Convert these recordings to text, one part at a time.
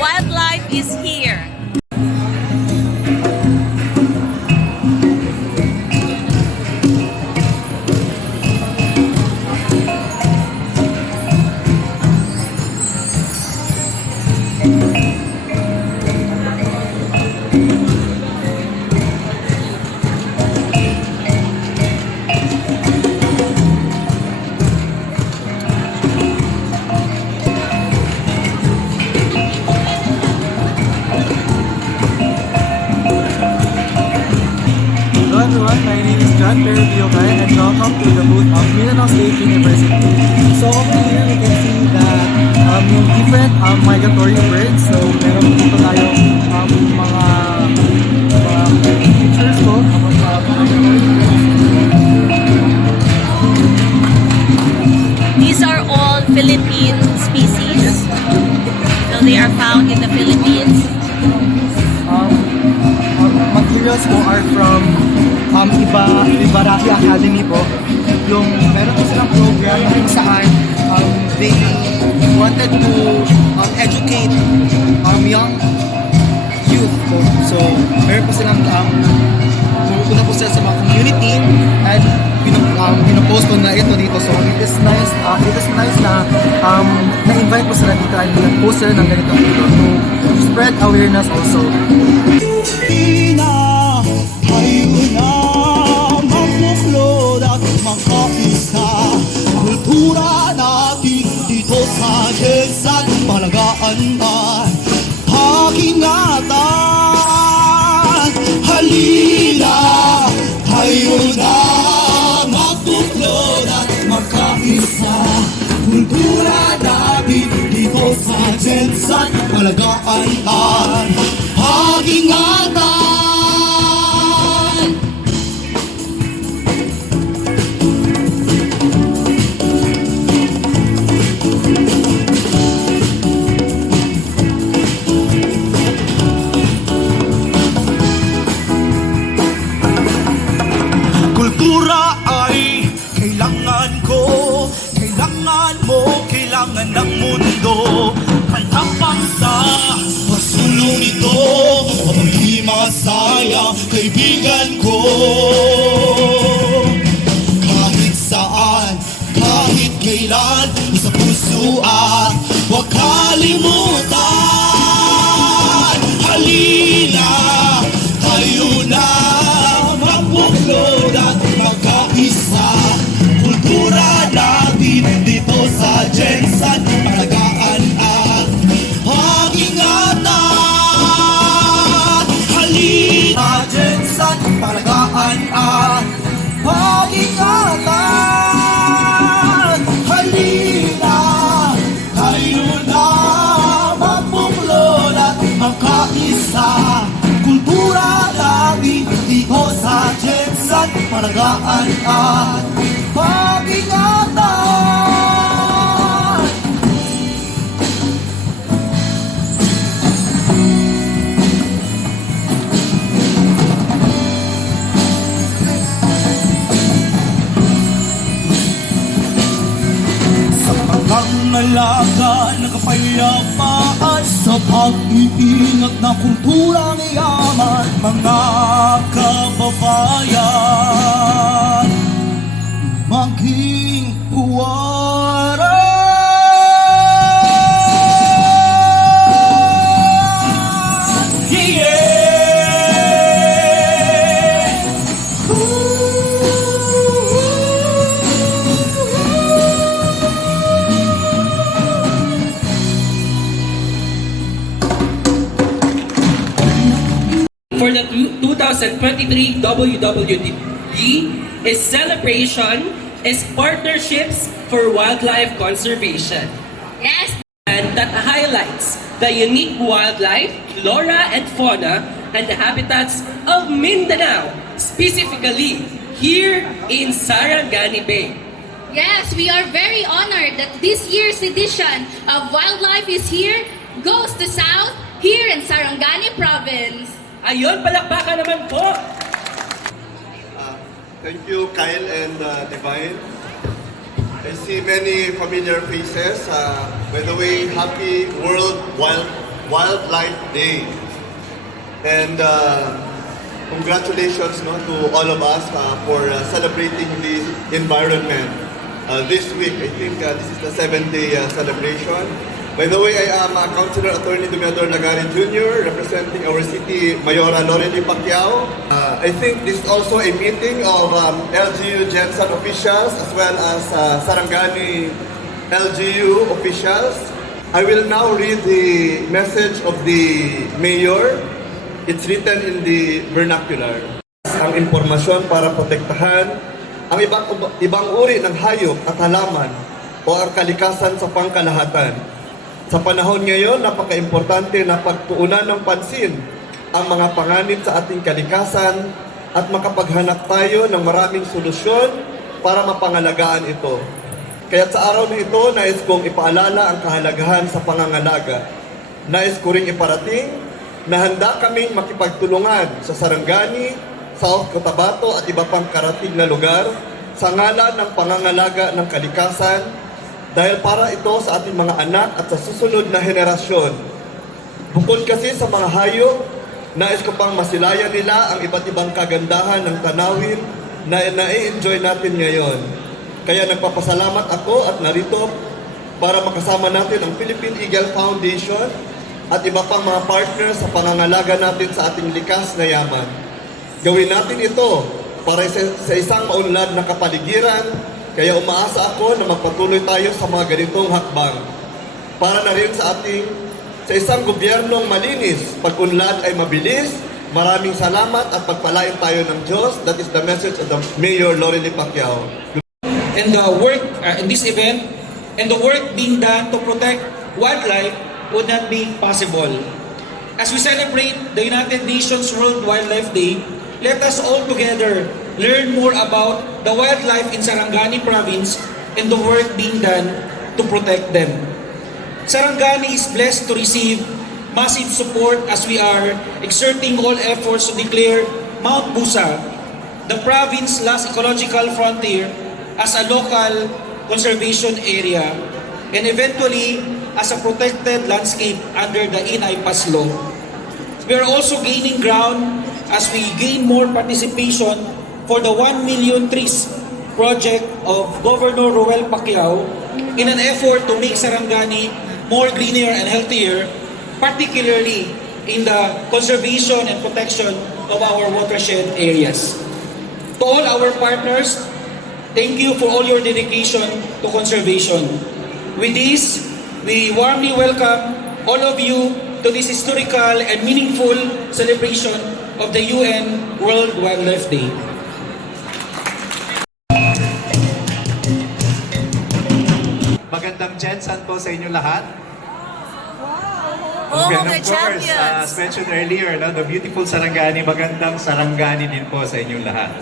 wildlife is here. My name is and welcome to the booth of Mindanao State University. So over here we can see that yung different migratory birds. So meron dito tayo mga pictures po about migratory birds. These are all Philippine species. So they are found in the Philippines. Materials po are from Biodiversity Academy po. Yung meron po silang program kung saan they wanted to educate young youth po. So meron po silang pupunta po sila sa mga community and pinopost po na ito dito. So it is nice na na-invite po sila dito and nag-post sila ng ganito dito to spread awareness also. Kultura natin dito sa Gensan, palagaan at pag-ingatan. Halina, tayo na magtuklod at magkaisa. Kultura natin dito sa Gensan, palagaan at pag-ingatan. Kultura ay kailangan ko, kailangan mo, kailangan ng mundo. Pantapang sa pasulong ito, hindi masaya, kaibigan ko. Kahit saan, kahit kailan, sa puso at huwag kalimutan. Halina, tayo na magbuklod at magkaisa. Kultura natin dito sa Gensan, palagaan at pag-ingatan. Halina, Gensan, palagaan at pag-ingatan. Halina, tayo na magbuklod at magkaisa. Kultura natin dito sa Gensan, palagaan at pag-ingatan. Sa pag-angalaga ng kapayapaan, sa pag-iingat na kulturang yaman, mga kababayan, maging huwara. For the 2023 WWD is celebration, is partnerships for wildlife conservation. Yes. And that highlights the unique wildlife, flora and fauna, and the habitats of Mindanao, specifically here in Sarangani Bay. Yes, we are very honored that this year's edition of Wildlife is Here goes to South here in Sarangani Province. Ayun, palakpakan naman po! Thank you, Kyle and Divine. I see many familiar faces. By the way, happy World Wildlife Day. And congratulations to all of us for celebrating the environment this week. I think this is the 7th-day celebration. By the way, I am Councilor Attorney Dumiador Lagari Jr., representing our city Mayora Lorely Pacquiao. I think this is also a meeting of LGU Gensan officials as well as Sarangani LGU officials. I will now read the message of the Mayor. It's written in the vernacular. Ang impormasyon para protektahan ang ibang uri ng hayop at halaman o ang kalikasan sa pangkalahatan. Sa panahon ngayon, napaka-importante na pagtuunan ng pansin ang mga panganib sa ating kalikasan at makapaghanap tayo ng maraming solusyon para mapangalagaan ito. Kaya sa araw na ito, nais kong ipaalala ang kahalagahan sa pangangalaga. Nais ko ring iparating na handa kaming makipagtulungan sa Sarangani, South Cotabato at iba pang karatig na lugar sa ngalan ng pangangalaga ng kalikasan dahil para ito sa ating mga anak at sa susunod na henerasyon. Bukod kasi sa mga hayop, nais ko pang masilayan nila ang iba't ibang kagandahan ng tanawin na na-enjoy natin ngayon. Kaya nagpapasalamat ako at narito para makasama natin ang Philippine Eagle Foundation at iba pang mga partners sa pangangalaga natin sa ating likas na yaman. Gawin natin ito para sa isang maunlad na kapaligiran. Kaya umaasa ako na magpatuloy tayo sa mga ganitong hakbang. Para na rin sa isang gobyernong malinis, pag-unlad ay mabilis. Maraming salamat at pagpalain tayo ng Diyos. That is the message of the Mayor Lorely Pacquiao. And the work in this event and the work being done to protect wildlife would not be possible. As we celebrate the United Nations World Wildlife Day, let us all together learn more about the wildlife in Sarangani Province and the work being done to protect them. Sarangani is blessed to receive massive support as we are exerting all efforts to declare Mount Busa, the province's last ecological frontier, as a local conservation area and eventually as a protected landscape under the INAIPAS law. We are also gaining ground as we gain more participation for the 1 million trees project of Governor Roel Pacquiao in an effort to make Sarangani more greener and healthier, particularly in the conservation and protection of our watershed areas. To all our partners, thank you for all your dedication to conservation. With this, we warmly welcome all of you to this historical and meaningful celebration of the UN World Wildlife Day. Magandang Jensan po sa inyo lahat. Oh, And mga of course, champions! as mentioned earlier, the beautiful Sarangani, magandang Sarangani din po sa inyong lahat.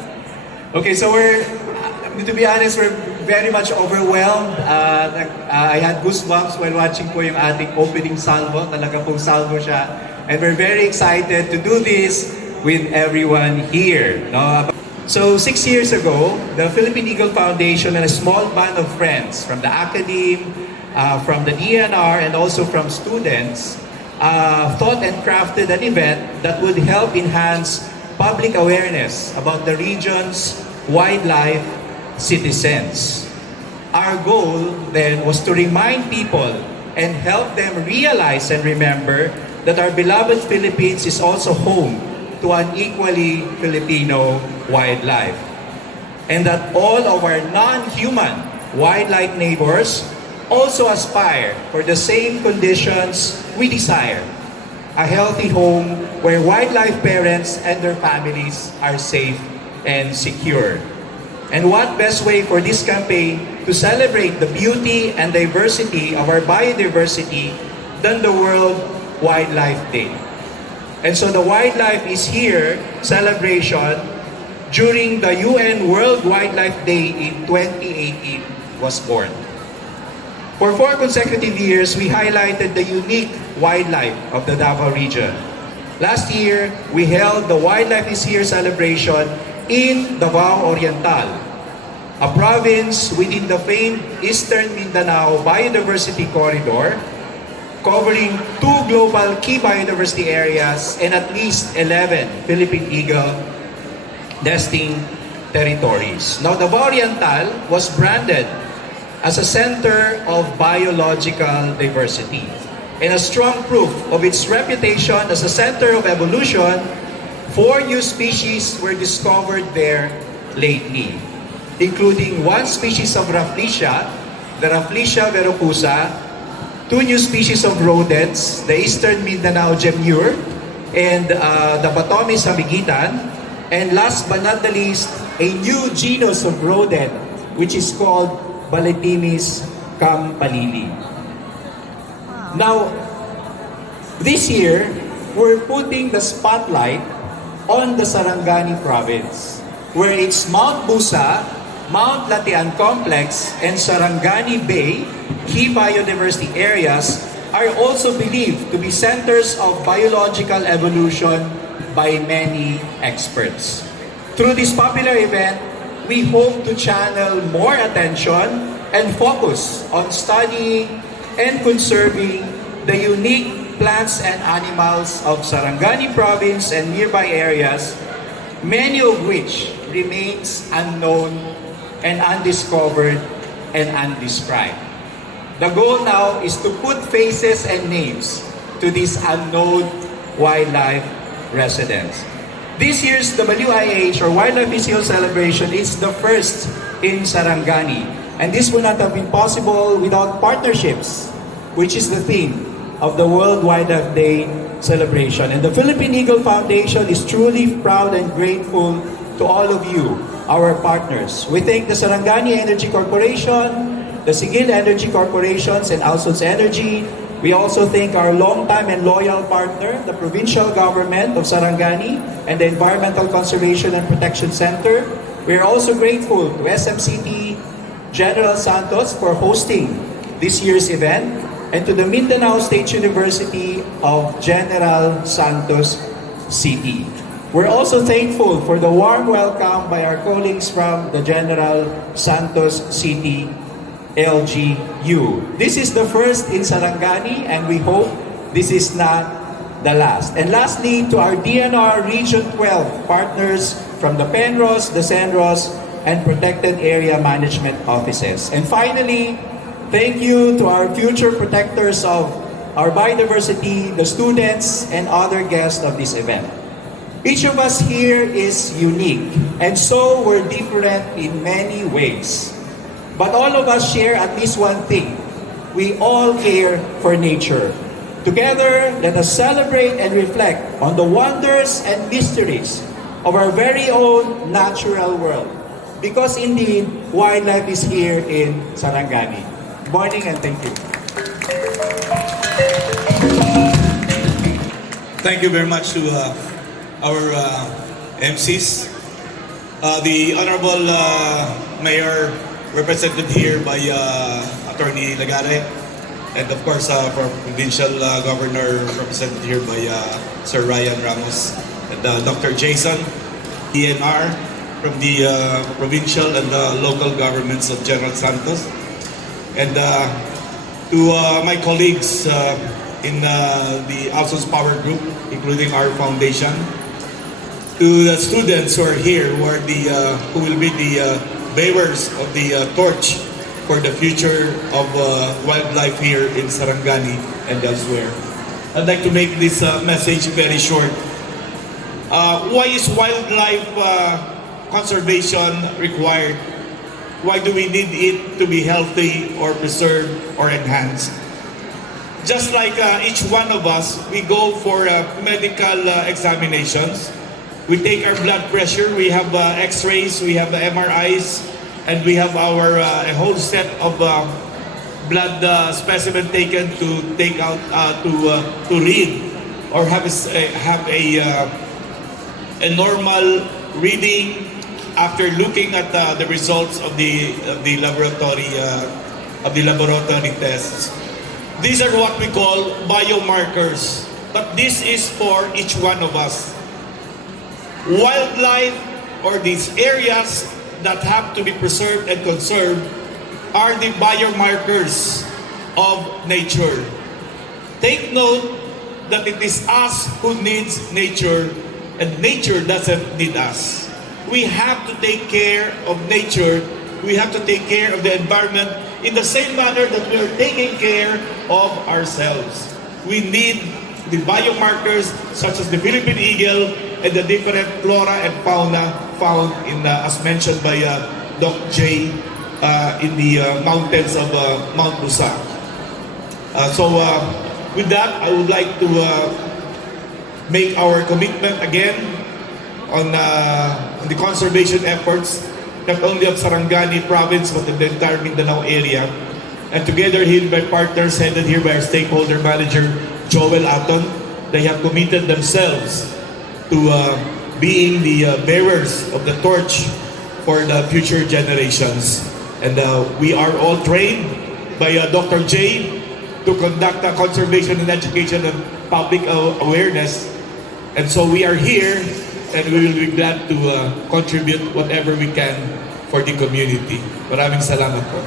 Okay, so to be honest, we're very much overwhelmed. I had goosebumps while watching po yung ating opening salvo. Talaga pong salvo siya. And we're very excited to do this with everyone here. No? So 6 years ago, the Philippine Eagle Foundation and a small band of friends from the academe, from the DNR, and also from students thought and crafted an event that would help enhance public awareness about the region's wildlife citizens. Our goal then was to remind people and help them realize and remember that our beloved Philippines is also home to an equally Filipino wildlife. And that all of our non-human wildlife neighbors also aspire for the same conditions we desire. A healthy home where wildlife parents and their families are safe and secure. And what best way for this campaign to celebrate the beauty and diversity of our biodiversity than the World Wildlife Day? And so the Wildlife is Here celebration during the UN World Wildlife Day in 2018 was born. For 4 consecutive years, we highlighted the unique wildlife of the Davao region. Last year, we held the Wildlife is Here celebration in Davao Oriental, a province within the famed Eastern Mindanao Biodiversity Corridor, covering 2 global key biodiversity areas and at least 11 Philippine eagle nesting territories. Now, Davao Oriental was branded as a center of biological diversity and a strong proof of its reputation as a center of evolution. 4 new species were discovered there lately, including 1 species of Rafflesia, the Rafflesia verrucosa, 2 new species of rodents, the Eastern Mindanao gemur, and the Batomis habigitan, and last but not the least, a new genus of rodent, which is called Philippineeagle campalili. Now, this year, we're putting the spotlight on the Sarangani province, where its Mount Busa, Mount Latian complex, and Sarangani Bay, key biodiversity areas, are also believed to be centers of biological evolution by many experts. Through this popular event, we hope to channel more attention and focus on studying and conserving the unique plants and animals of Sarangani province and nearby areas, many of which remains unknown and undiscovered and undescribed. The goal now is to put faces and names to these unknown wildlife residents. This year's WIH, or Wildlife is Here celebration, is the first in Sarangani, and this would not have been possible without partnerships, which is the theme of the World Wildlife Day celebration. And the Philippine Eagle Foundation is truly proud and grateful to all of you, our partners. We thank the Sarangani Energy Corporation, the Sigil Energy Corporations, and Alsons Energy. We also thank our longtime and loyal partner, the provincial government of Sarangani and the Environmental Conservation and Protection Center. We are also grateful to SMCT General Santos for hosting this year's event, and to the Mindanao State University of Generalsantoscity. We're also thankful for the warm welcome by our colleagues from the Generalsantoscity LGU. This is the first in Sarangani, and we hope this is not the last. And lastly, to our DNR Region 12 partners from the Penros, the Senros, and Protected Area Management Offices. And finally, thank you to our future protectors of our biodiversity, the students, and other guests of this event. Each of us here is unique, and so we're different in many ways. But all of us share at least one thing. We all care for nature. Together, let us celebrate and reflect on the wonders and mysteries of our very own natural world. Because indeed, wildlife is here in Sarangani. Good morning and thank you. Thank you very much to our MCs. The Honorable Mayor, represented here by Attorney Lagare, and of course for Provincial Governor, represented here by Sir Ryan Ramos, and Dr. Jason, DNR from the provincial and local governments of General Santos. And to my colleagues in the Alsons Power Group, including our foundation, to the students who are here, who will be the bearers of the torch for the future of wildlife here in Sarangani and elsewhere. I'd like to make this message very short. Why is wildlife conservation required? Why do we need it to be healthy or preserved or enhanced? Just like each one of us, we go for medical examinations. We take our blood pressure, we have x-rays, we have MRIs, and we have our a whole set of blood specimen taken to take out to read or have a normal reading after looking at the results of the laboratory tests. These are what we call biomarkers, but this is for each one of us. Wildlife, or these areas that have to be preserved and conserved, are the biomarkers of nature. take note that it is us who needs nature and nature doesn't need us. We have to take care of nature. We have to take care of the environment in the same manner that we are taking care of ourselves. We need the biomarkers such as the Philippine eagle and the different flora and fauna found in, as mentioned by Doc J, in the mountains of Mount Busa. With that, I would like to make our commitment again on the conservation efforts, not only of Sarangani province but of the entire Mindanao area. And together here by partners headed here by our stakeholder manager, Joel Aton, they have committed themselves to being the bearers of the torch for the future generations. And we are all trained by Dr. J to conduct conservation and education and public awareness. And so we are here and we will be glad to contribute whatever we can for the community. Maraming salamat po.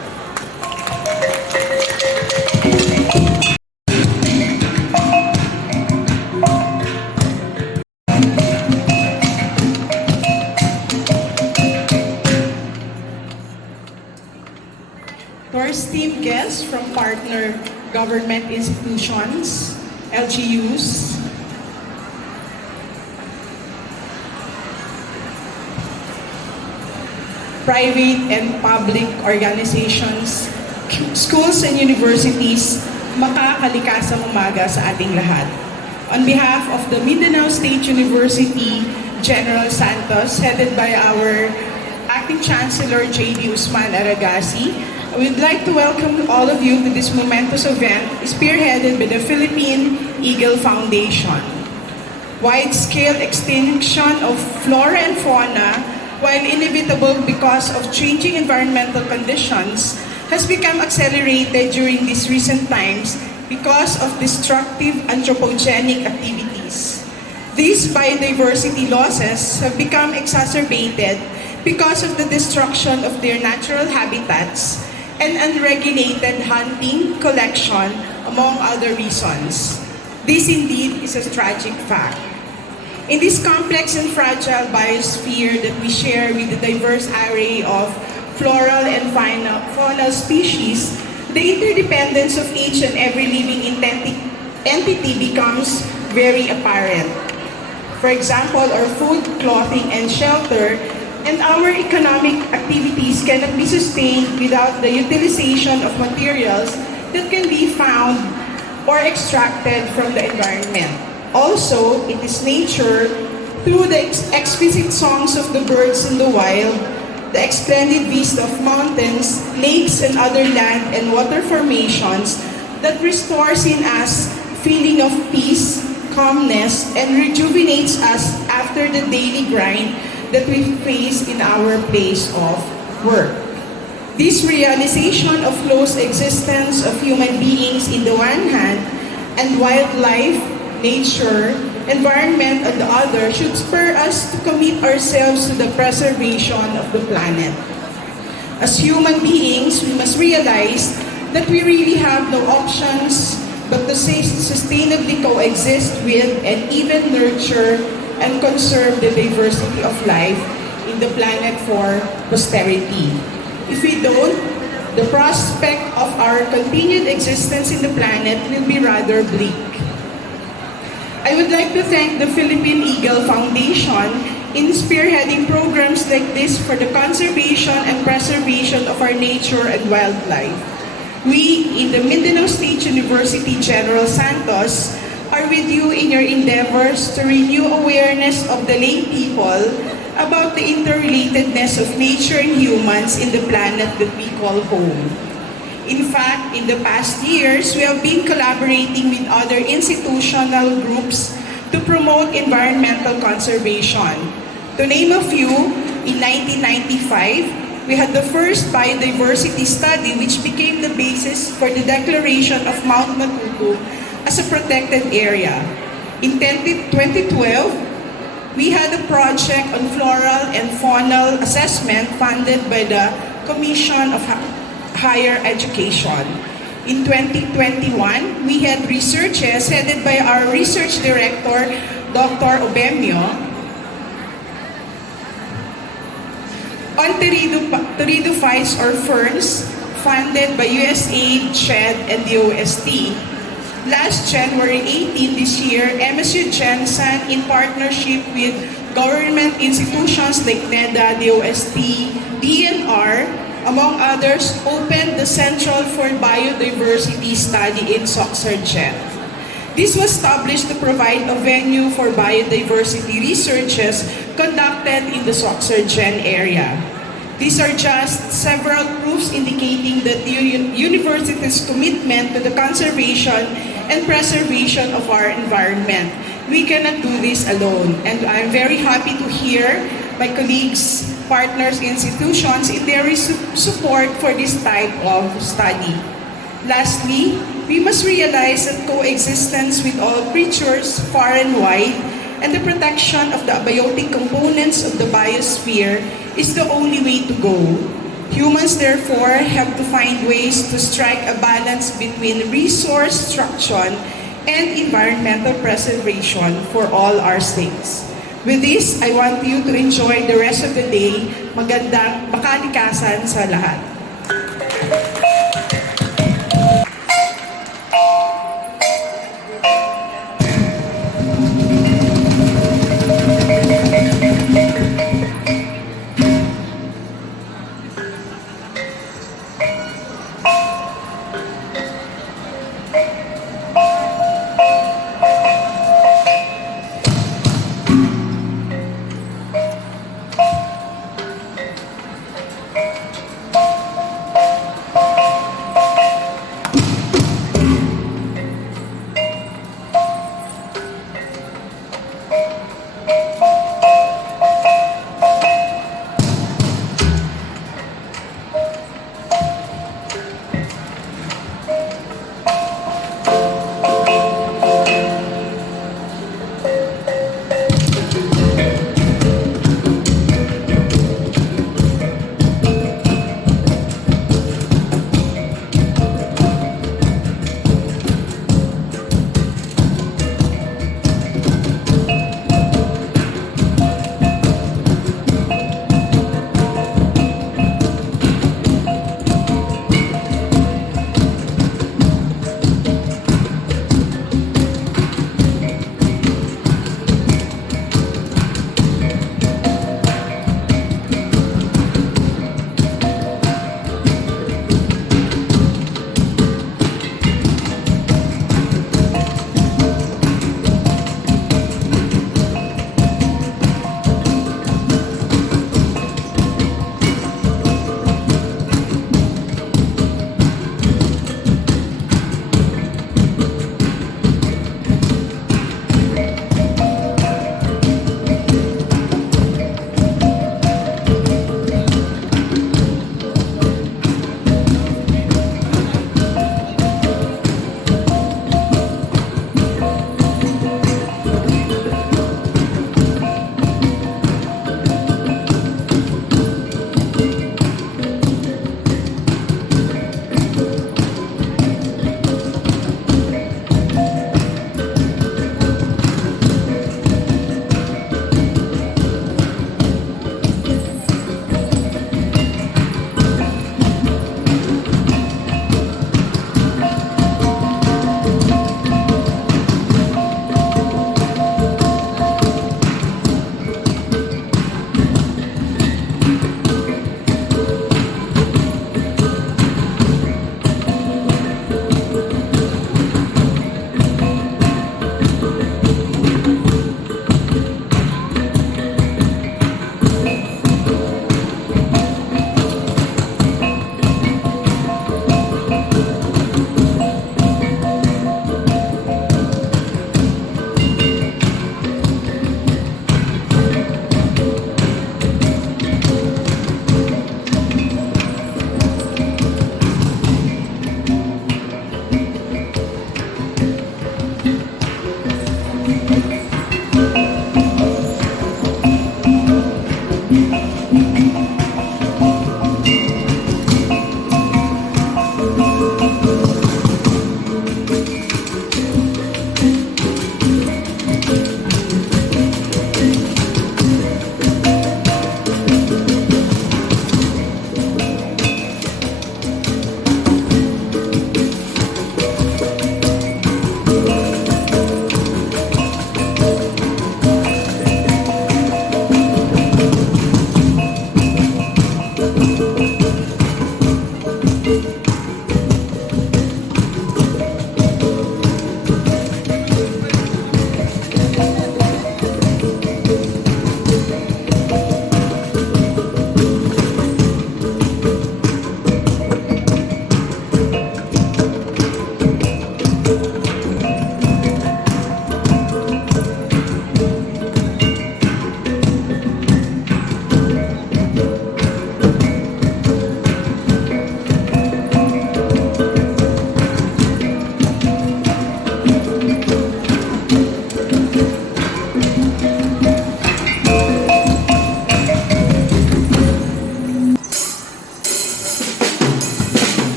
To our esteemed guests from partner government institutions, LGUs, private and public organizations, schools and universities, makakalikasang umaga sa ating lahat. On behalf of the Mindanao State University, General Santos, headed by our Acting Chancellor J.D. Usman Aragasi, I would like to welcome all of you to this momentous event spearheaded by the Philippine Eagle Foundation. Wide-scale extinction of flora and fauna, while inevitable because of changing environmental conditions, has become accelerated during these recent times because of destructive anthropogenic activities. These biodiversity losses have become exacerbated because of the destruction of their natural habitats and unregulated hunting, collection, among other reasons. This indeed is a tragic fact. In this complex and fragile biosphere that we share with the diverse array of floral and faunal species, the interdependence of each and every living entity becomes very apparent. For example, our food, clothing, and shelter, and our economic activities cannot be sustained without the utilization of materials that can be found or extracted from the environment. Also, it is nature, through the exquisite songs of the birds in the wild, the splendid vista of mountains, lakes, and other land and water formations that restores in us feeling of peace, calmness, and rejuvenates us after the daily grind that we face in our place of work. This realization of close existence of human beings in the one hand and wildlife, nature, environment on the other should spur us to commit ourselves to the preservation of the planet. As human beings, we must realize that we really have no options but to sustainably coexist with and even nurture and conserve the diversity of life in the planet for posterity. If we don't, the prospect of our continued existence in the planet will be rather bleak. I would like to thank the Philippine Eagle Foundation in spearheading programs like this for the conservation and preservation of our nature and wildlife. We, in the Mindanao State University General Santos, are with you in your endeavors to renew awareness of the lay people about the interrelatedness of nature and humans in the planet that we call home. In fact, in the past years, we have been collaborating with other institutional groups to promote environmental conservation. To name a few, in 1995, we had the first biodiversity study which became the basis for the declaration of Mount Matutu as a protected area. In 2012, we had a project on floral and faunal assessment funded by the Commission of Higher Education. In 2021, we had researches headed by our research director, Dr. Obemio, on pteridophytes or ferns, funded by USAID, SHED, and the OST. Last January 18 this year, msugensan, in partnership with government institutions like NEDA, the OST, DNR, among others, opened the Central for Biodiversity Study in Soxargen. This was established to provide a venue for biodiversity researches conducted in the Soxargen area. These are just several proofs indicating that the university's commitment to the conservation and preservation of our environment. We cannot do this alone, and I'm very happy to hear my colleagues, partners, institutions in their support for this type of study. Lastly, we must realize that coexistence with all creatures far and wide and the protection of the abiotic components of the biosphere is the only way to go. Humans, therefore, have to find ways to strike a balance between resource extraction and environmental preservation for all our states. With this, I want you to enjoy the rest of the day. Magandang makalikasan sa lahat.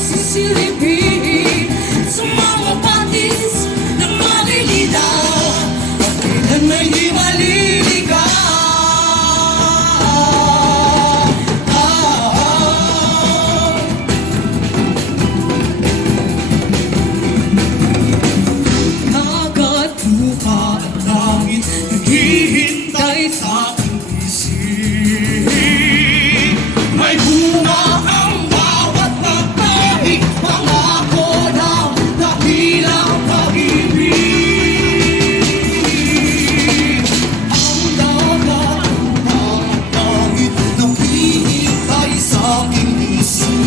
sisilipin sa mga patis na malililaw at kailan may di maliligaw. Dagat, lupa at langit naghihintay sa aking isip. May bunga ang bawat pagkain, pangako ng dakilang pag-ibig. Ang dagat, lupa at langit naghihintay sa aking isip.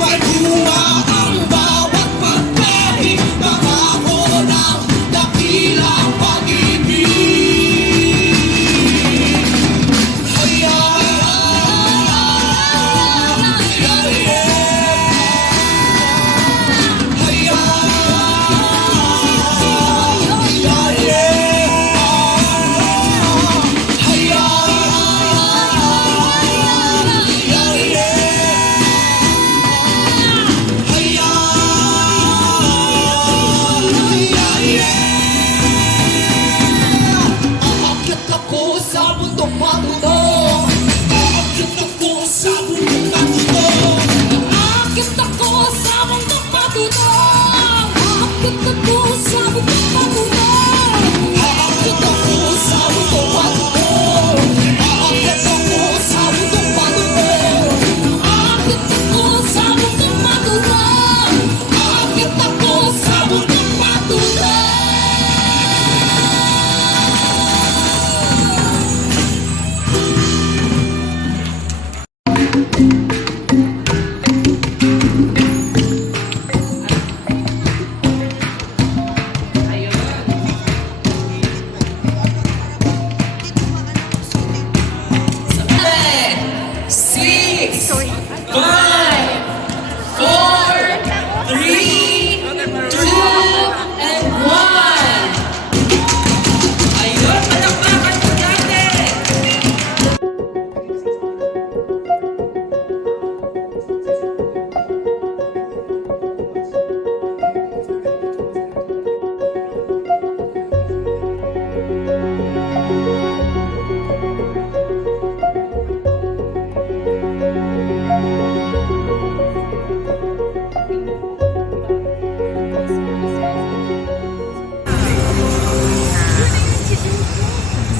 May bunga ang bawat pagkain, pangako ng dakilang pag-ibig. Aakyat ako sa bundok matutong. Aakyat ako sa bundok matutong. Aakyat ako sa bundok matutong. Aakyat ako sa bundok matutong. Aakyat ako sa bundok matutong. Aakyat ako sa bundok matutong. Aakyat ako sa bundok matutong. Aakyat ako sa bundok matutong. Six, 5, 4, 3, 2, and 1. Ayun, palakpakan po natin!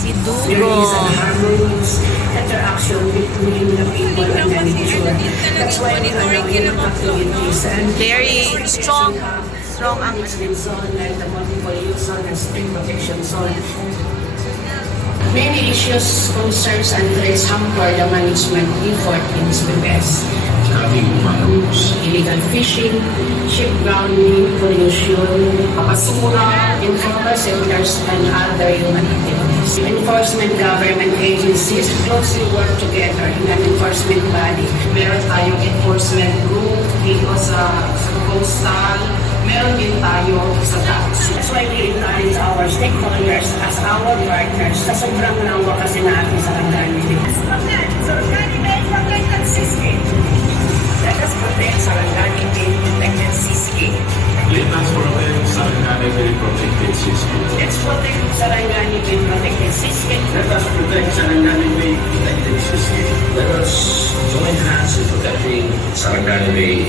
Si There Dugo. is an harmonious interaction between the people and the nature. That's why we are doing activities and Very strong ang management zone like the multiple use zone and spring protection zone. Many issues, concerns, and threats hamper the management effort in SPPS. Illegal fishing, ship grounding, pollution, kapasura, informal settlers, and other human activities. Enforcement government agencies closely work together in an enforcement body. Meron tayong enforcement group dito sa coastal, meron din tayo sa tax. That's why we encourage our stakeholders as our partners sa sobrang lawa kasi natin sa Sarangani Bay. Sarangani Bay Protected Seascape. Let us protect Sarangani Bay Protected Seascape. Let us protect Sarangani Bay Protected Seascape. Let's protect Sarangani Bay Protected Seascape. Let us protect Sarangani Bay Protected Seascape. Let us join hands in protecting Sarangani Bay.